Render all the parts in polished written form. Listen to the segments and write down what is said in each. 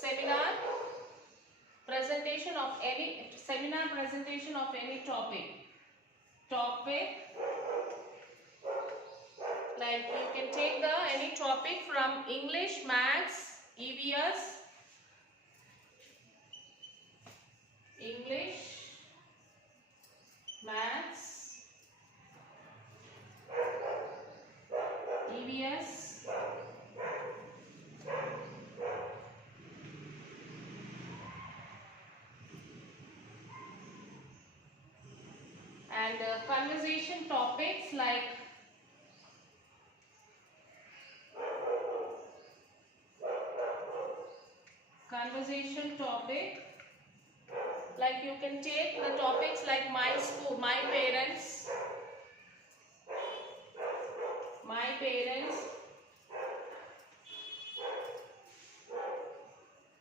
seminar presentation of any topic. Like you can take the any topic from English, Maths, EVS, English, Maths, EVS, and conversation topics like you can take the topics like my school, my parents,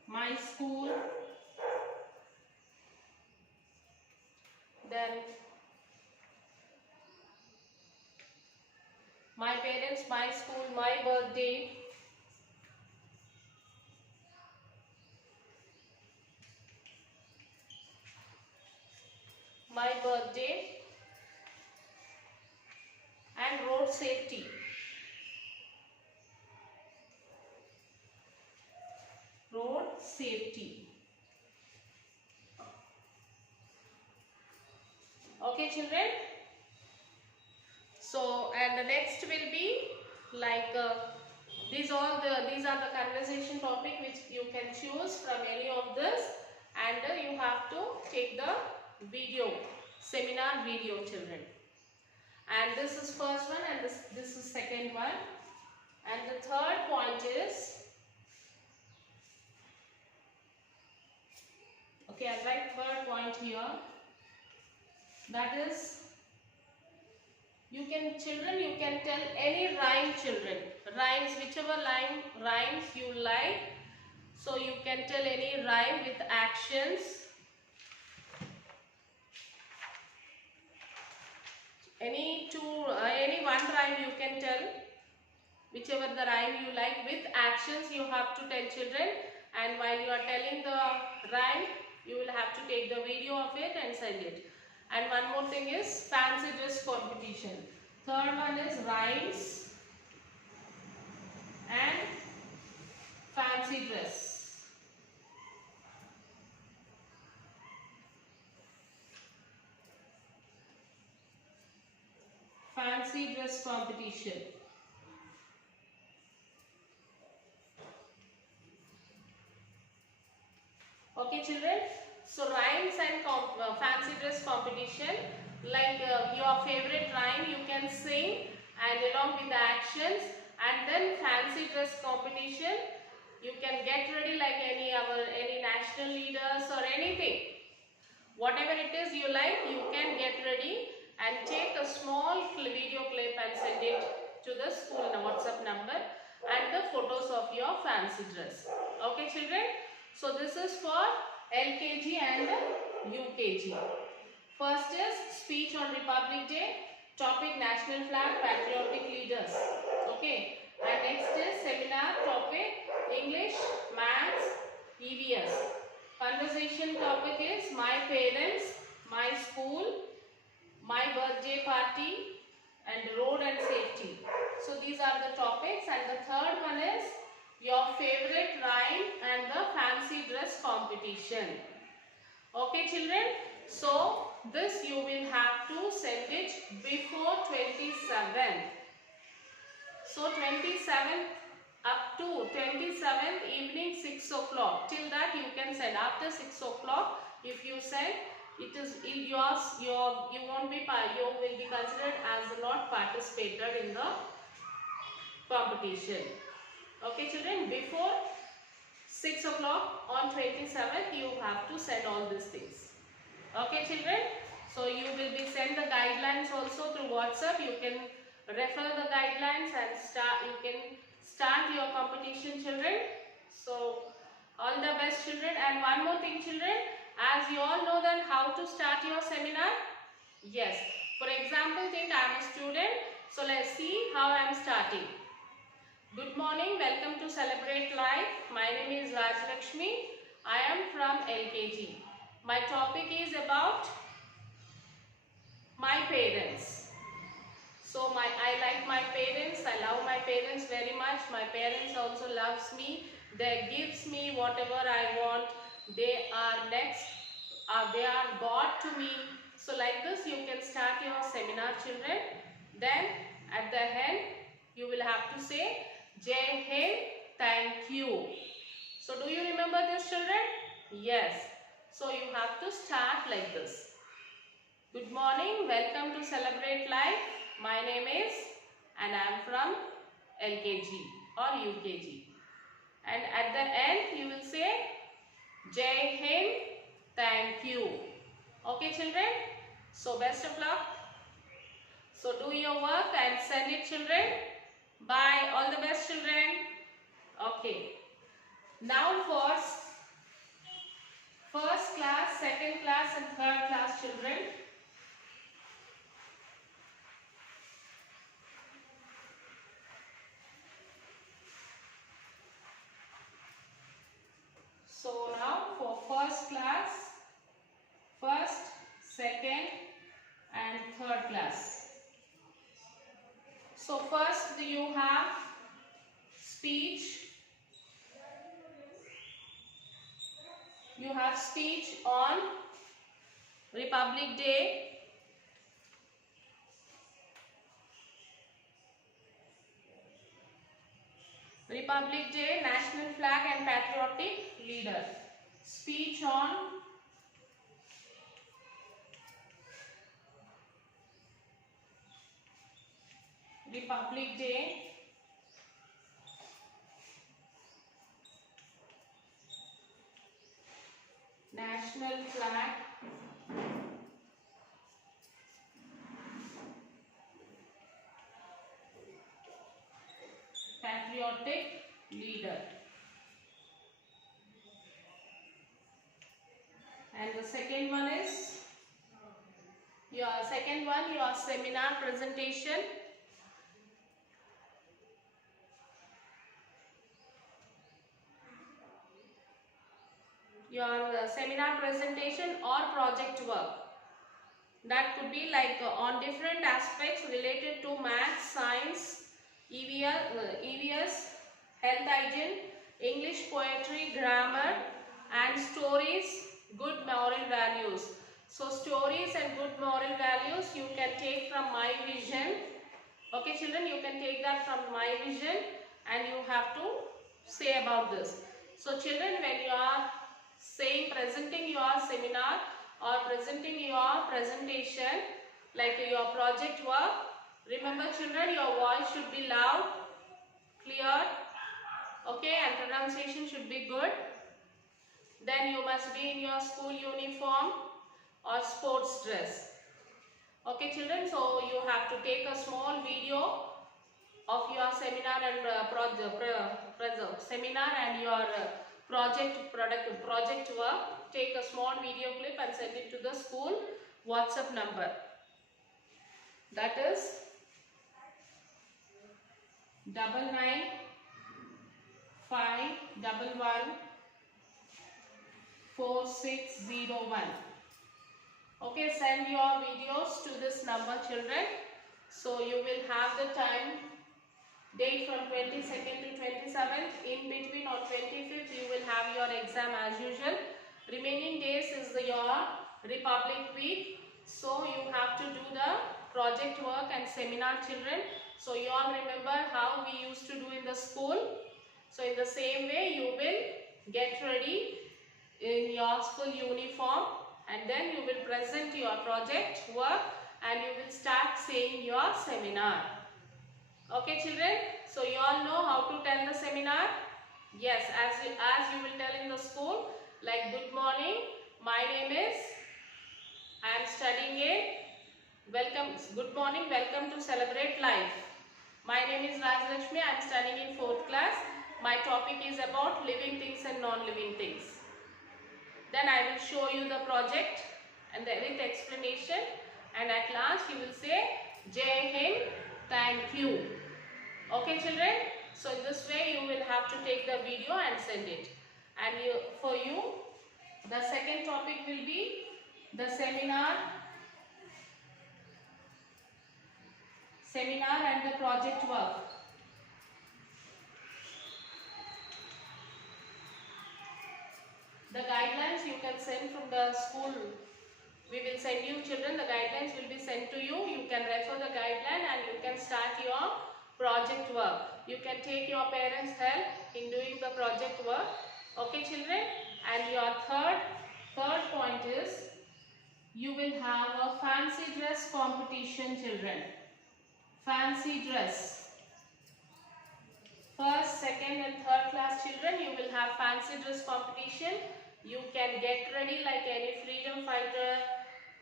my school, then my parents, my school, my birthday, and road safety. Okay, children. So, and the next will be like these are the conversation topic which you can choose from any of this, and you have to take the seminar video, children. And this is first one, and this is second one, and the third point is, okay, I'll write third point here. That is, you can tell any rhyme, children. Rhymes, whichever rhymes you like. So you can tell any rhyme with actions. Any one rhyme you can tell. Whichever the rhyme you like with actions you have to tell, children. And while you are telling the rhyme, you will have to take the video of it and send it. And one more thing is fancy dress competition. Third one is rhymes and fancy dress. Fancy dress competition. Okay, children. So rhymes and fancy dress competition, like your favorite rhyme you can sing and along with the actions, and then fancy dress competition you can get ready like any national leaders or anything. Whatever it is you like, you can get ready and take a small video clip and send it to the school WhatsApp number and the photos of your fancy dress. Okay, children. So this is for LKG and UKG. First is speech on Republic Day, topic national flag, patriotic leaders. Okay. And next is seminar topic English, Maths, EVS. Conversation topic is my parents, my school, my birthday party, and road and safety. So these are the topics, and the third one is your favorite rhyme and the fancy dress competition. Okay, children. So this you will have to send it before 27th. So 27th up to 27th evening 6 o'clock. Till that you can send. After 6 o'clock, if you send, you will be considered as not participated in the competition. Okay, children, before 6 o'clock on 27th, you have to send all these things. Okay, children. So you will be sent the guidelines also through WhatsApp. You can refer the guidelines and you can start your competition, children. So all the best, children. And one more thing, children, as you all know then how to start your seminar. Yes. For example, think I am a student. So let's see how I am starting. Good morning, welcome to Celebrate Life. My name is Rajlakshmi. I am from LKG. My topic is about my parents. So I like my parents. I love my parents very much. My parents also loves me. They gives me whatever I want. They are next. They are God to me. So like this you can start your seminar, children. Then at the end you will have to say Jai Hind, thank you. So do you remember this, children? Yes. So you have to start like this. Good morning, welcome to Celebrate Life. My name is, and I am from LKG or UKG. And at the end you will say Jai Hind, thank you. Okay, children? So best of luck. So do your work and send it, children. Bye. All the best, children. Okay. Now first class, second class and third class children. So now for first class, first, second and third class. So first you have speech. You have speech on Republic Day. Republic Day, National Flag and Patriotic Leader. Speech on Republic Day, National Flag, Patriotic Leader. And the second one is your seminar presentation. Your seminar presentation or project work. That could be like on different aspects related to math, science, EVS, health hygiene, English poetry, grammar and stories, good moral values. So stories and good moral values you can take from My Vision. Okay, children, you can take that from My Vision and you have to say about this. So children, when you are presenting your seminar or presenting your presentation like your project work, remember children, your voice should be loud, clear, okay, and pronunciation should be good. Then you must be in your school uniform or sports dress. Okay, children, so you have to take a small video of your seminar and seminar and your project work. Take a small video clip and send it to the school WhatsApp number. That is 99511461. Okay, send your videos to this number, children. So you will have the time date from 22nd to 27th. In between on 25th you will have your exam as usual. Remaining days is your Republic Week. So you have to do the project work and seminar, children. So you all remember how we used to do in the school. So in the same way you will get ready in your school uniform and then you will present your project work and you will start saying your seminar. Okay, children, so you all know how to tell the seminar. Yes, as you will tell in the school, like good morning, my name is, I am studying in, good morning, welcome to Celebrate Life. My name is Rajlakshmi, I am studying in 4th class. My topic is about living things and non-living things. Then I will show you the project and with explanation, and at last you will say Jai Hind, thank you. Okay, children, So in this way you will have to take the video and send it. And for you, the second topic will be the seminar and the project work. The guidelines you can send from the school. We will send you children, the guidelines will be sent to you. You can refer the guideline and you can start your project work. You can take your parents' help in doing the project work. Okay children? And your third point is you will have a fancy dress competition children. Fancy dress. First, second and third class children, you will have fancy dress competition. You can get ready like any freedom fighter,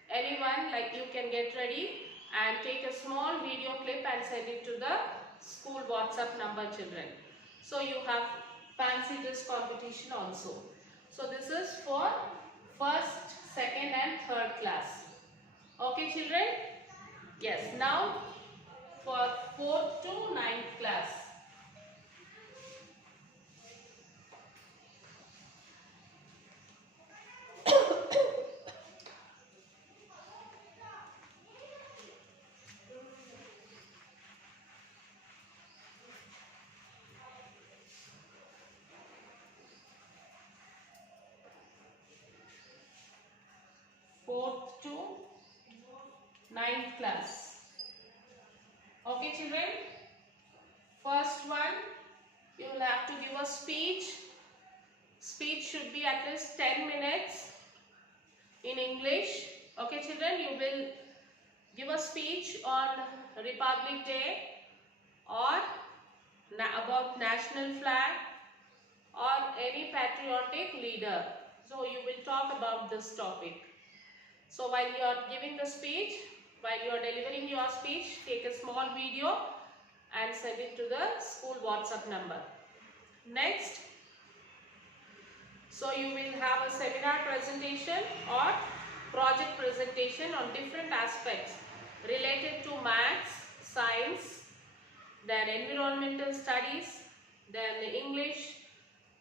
anyone, like you can get ready and take a small video clip and send it to the school WhatsApp number children. So you have fancy dress competition also. So this is for first, second and third class. Okay children? Yes. Now for 4th to 9th class. Fourth to 9th class. Okay children? First one, you will have to give a speech. Speech should be at least 10 minutes in English. Okay children, you will give a speech on Republic Day or about national flag or any patriotic leader. So you will talk about this topic. So while you are giving the speech, while you are delivering your speech, take a small video and send it to the school WhatsApp number. Next, so you will have a seminar presentation or project presentation on different aspects related to maths, science, then environmental studies, then English,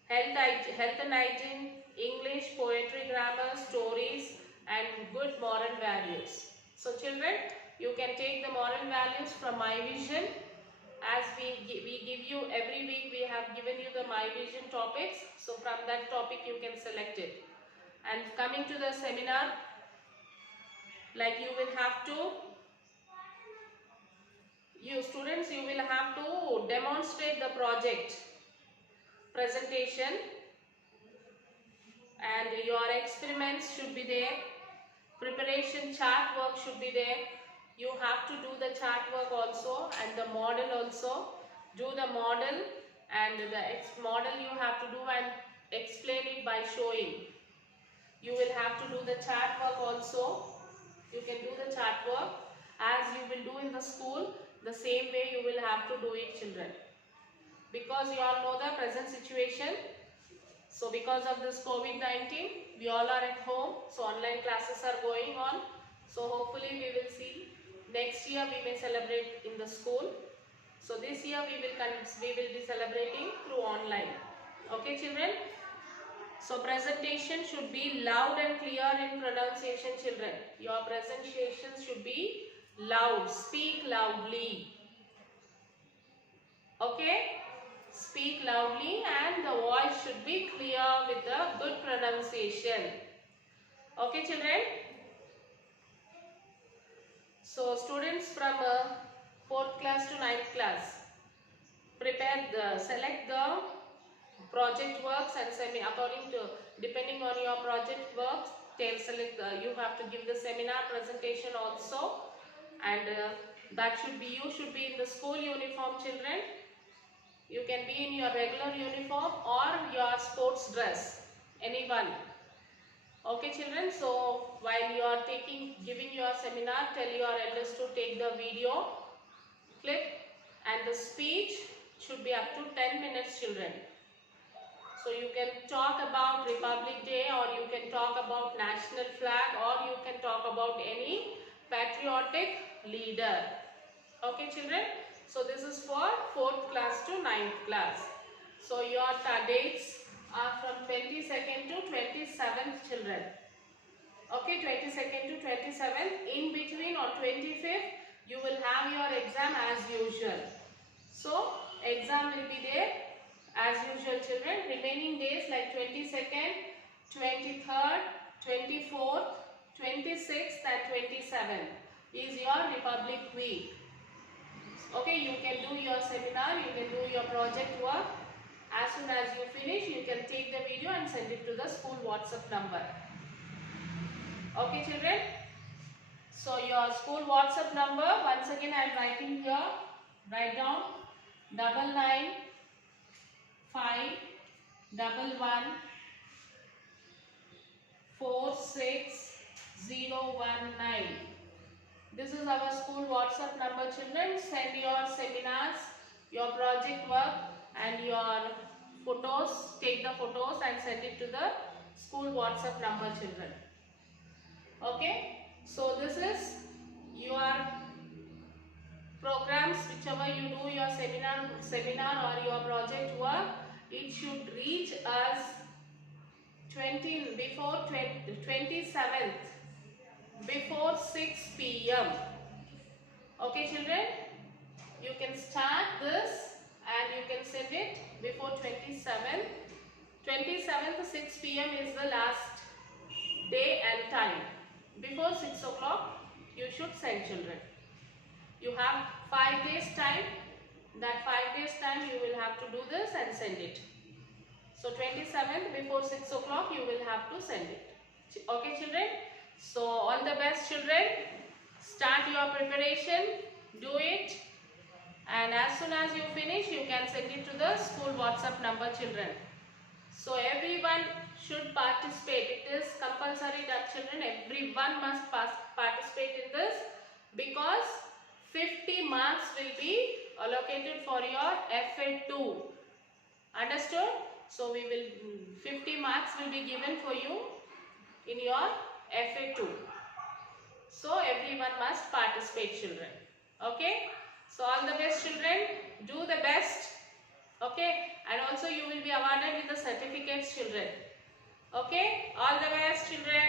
health and hygiene, English, poetry, grammar, stories and good moral values. So children, you can take the moral values from My Vision. As we give you every week, we have given you the My Vision topics. So from that topic you can select it. And coming to the seminar, like you will have to, you students, you will have to demonstrate the project presentation and your experiments should be there. Preparation chart work should be there. You have to do the chart work also and the model also. Do the model and the model you have to do and explain it by showing. You will have to do the chart work also. You can do the chart work as you will do in the school. The same way you will have to do it children. Because you all know the present situation. So because of this COVID-19, we all are at home. So online classes are going on. So hopefully we will see. Next year we may celebrate in the school. So this year we will be celebrating through online. Okay children? So presentation should be loud and clear in pronunciation children. Your presentation should be loud. Speak loudly. Okay? Speak loudly and the voice should be clear with the good pronunciation. Okay children? So students from 4th class to 9th class, select the project works and depending on your project works, you have to give the seminar presentation also, and that you should be in the school uniform children. You can be in your regular uniform or your sports dress, anyone. Okay children, so while you are giving your seminar, tell your elders to take the video clip and the speech should be up to 10 minutes children. So you can talk about Republic Day or you can talk about national flag or you can talk about any patriotic leader. Okay children, So this is for 4th class to 9th class. So your dates are from 22nd to 27th children. Okay, 22nd to 27th. In between on 25th, you will have your exam as usual. So exam will be there as usual children. Remaining days like 22nd, 23rd, 24th, 26th and 27th is your Republic Week. Okay, you can do your seminar, you can do your project work. As soon as you finish, you can take the video and send it to the school WhatsApp number. Okay children, so your school WhatsApp number, once again I am writing here, write down 995114619. This is our school WhatsApp number children. Send your seminars, your project work and your photos, take the photos and send it to the school WhatsApp number children. Okay, so this is your programs, whichever you do your seminar or your project work, it should reach us before 27th, before 6 p.m. Okay children, you can start this and you can send it before 27th. 27th 6 p.m. is the last day and time. Before 6 o'clock you should send children. You have 5 days time. That 5 days time you will have to do this and send it. So 27th before 6 o'clock you will have to send it. Okay children. So all the best children. Start your preparation. Do it. And as soon as you finish you can send it to the school WhatsApp number children. So everyone should participate. It is compulsory that children, everyone must participate in this because 50 marks will be allocated for your FA2. Understood? So 50 marks will be given for you in your FA2. So everyone must participate children. Okay? So all the best children. Do the best. Okay? And also you will be awarded with the certificates children. Okay? All the best children.